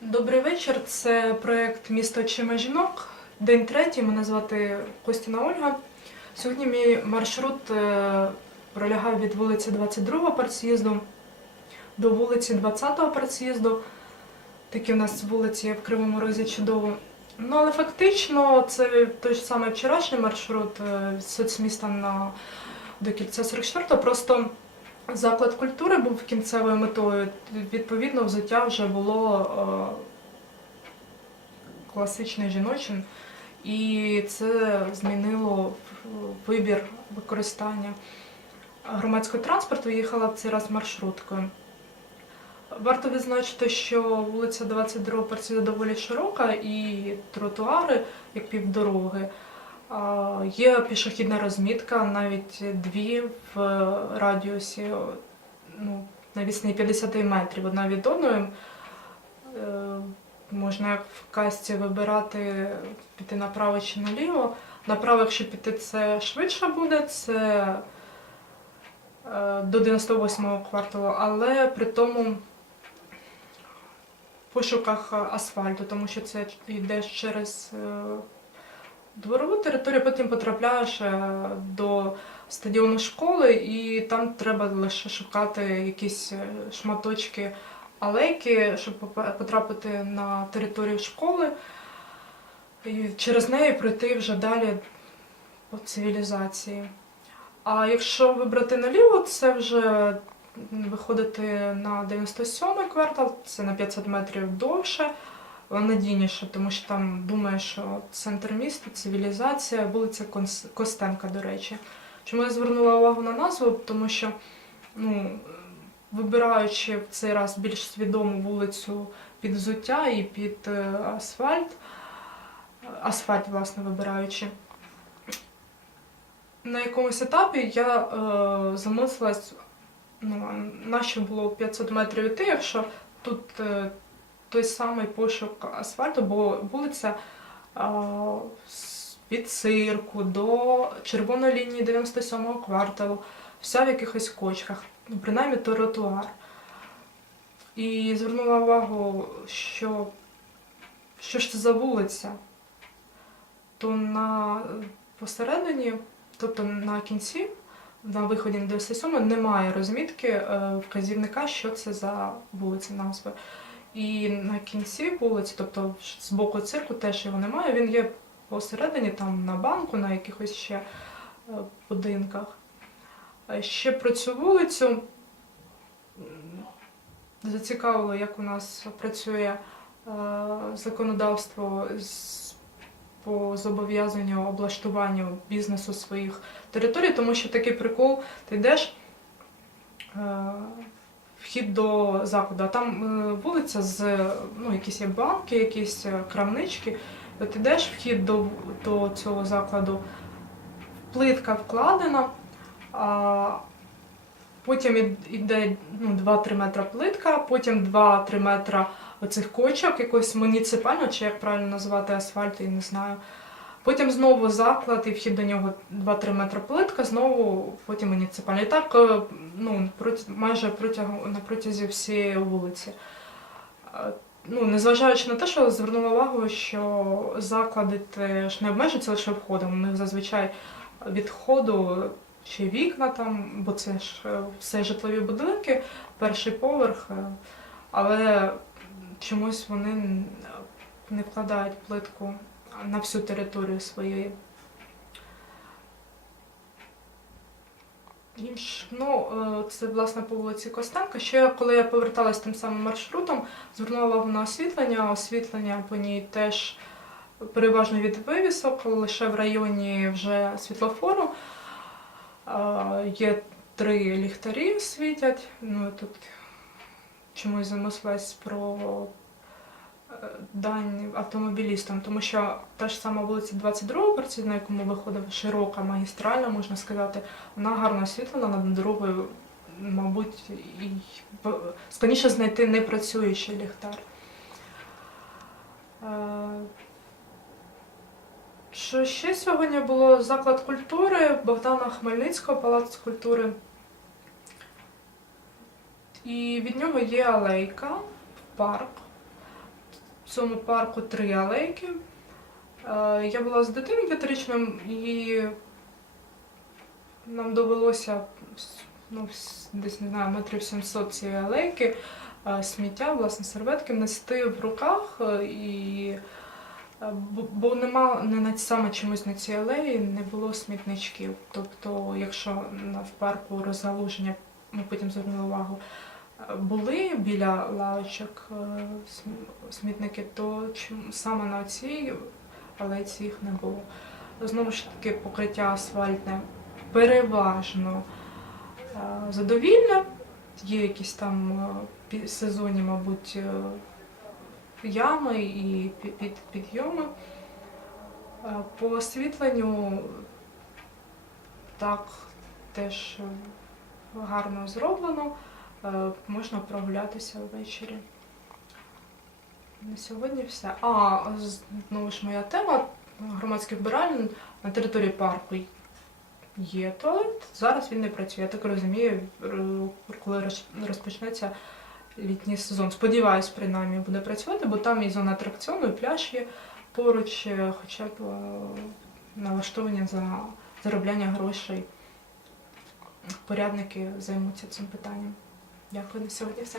Добрий вечір. Це проєкт Місто очима жінок. День третій. Мене звати Костіна Ольга. Сьогодні мій маршрут е, пролягав від вулиці 22-го партс'їзду до вулиці 20-го партс'їзду. Такі в нас вулиці в Кривому Розі чудово. Ну, але фактично це той ж самий вчорашній маршрут е, від соцміста на до кільця 44-го. Просто заклад культури був кінцевою метою. Відповідно, взуття вже було е, класичне жіночим, і це змінило вибір використання громадського транспорту. Їхала в цей раз маршруткою. Варто відзначити, що вулиця 22 Парсіда доволі широка і тротуари, як півдороги. Є пішохідна розмітка, навіть дві в радіусі ну, на відстані 50 метрів одна від одної. Е, Можна як в касті вибирати піти направо чи наліво. Направо, якщо піти, це швидше буде, це е, до 98-го кварталу, але при тому в пошуках асфальту, тому що це йдеш через е, дворову територію, потім потрапляєш е, до стадіону школи, і там треба лише шукати якісь е, шматочки алейки, щоб потрапити на територію школи. І через неї пройти вже далі по цивілізації. А якщо вибрати наліво, це вже виходити на 97-й квартал, це на 500 метрів довше, надійніше, тому що там думаєш, що центр міста, цивілізація, вулиця Костенка, до речі. Чому я звернула увагу на назву? Тому що, ну, вибираючи в цей раз більш свідому вулицю під взуття і під е, асфальт, асфальт, власне, вибираючи. На якомусь етапі я е, замислилась, ну, на було 500 метрів іти, якщо тут е, той самий пошук асфальту, бо вулиця від цирку до червоної лінії 97-го кварталу, вся в якихось кочках, ну, принаймні тротуар. І звернула увагу, що, що ж це за вулиця, то на посередині, тобто на кінці, на виході на 97 немає розмітки е, вказівника, що це за вулиця назви. І на кінці вулиці, тобто з боку цирку, теж його немає. Він є посередині, там на банку, на якихось ще е, будинках. Е, Ще про цю вулицю зацікавило, як у нас працює е, законодавство по зобов'язанню облаштуванню бізнесу своїх територій, тому що такий прикол, ти йдеш вхід до закладу, а там е, вулиця з ну, якісь банки, якісь е, крамнички. От ідеш вхід до, до цього закладу, плитка вкладена, а потім іде ну, 2-3 метра плитка, потім 2-3 метра оцих кочок, якогось муніципального, чи як правильно назвати асфальту, я не знаю. Потім знову заклад і вхід до нього 2-3 метри плитка, знову потім муніципальний. І так е, ну, майже протягом, на протязі всієї вулиці. Е, Ну, незважаючи на те, що звернула увагу, що заклади теж не обмежуються лише входом. У них зазвичай від входу й вікна там, бо це ж е, все житлові будинки, перший поверх. Але чомусь вони не вкладають плитку на всю територію своєї. Ну, е, це власне по вулиці Костенка. Ще коли я поверталась тим самим маршрутом, звернула увагу на освітлення. Освітлення по ній теж переважно від вивісок, лише в районі вже світлофору. Е, Є три ліхтарі світять. Ну, тут чомусь замислилась про дань автомобілістам, тому що та ж сама вулиця 22 парці, на якому виходив широка магістральна, можна сказати, вона гарно освітлена над дорогою, мабуть, і складніше знайти непрацюючий ліхтар. Е, Що ще сьогодні було заклад культури Богдана Хмельницького, палац культури. І від нього є алейка, парк. В цьому парку три алейки. Е, Я була з дитиною п'ятирічним і нам довелося ну, десь не знаю, метрів 700 цієї алейки е, сміття, власне, серветки нести в руках е, і. бо- нема не саме чомусь на цій алеї не було смітничків. Тобто, якщо в парку розгалуження, ми потім звернули увагу, були біля лавочок е, смітники, то саме на цій алейці їх не було. Знову ж таки, покриття асфальтне переважно е, задовільне. Є якісь там е, сезонні, мабуть, ями і під, підйоми. По освітленню так теж гарно зроблено. Е, Можна прогулятися ввечері. На сьогодні все. А, знову ж моя тема громадських вбиральень на території парку є туалет. Зараз він не працює. Я так розумію, коли розпочнеться літній сезон. Сподіваюсь, принаймні буде працювати, бо там і зона атракціону, і пляж є поруч, е, хоча б е, налаштовані за заробляння грошей. Порядники займуться цим питанням. Дякую на сьогодні все.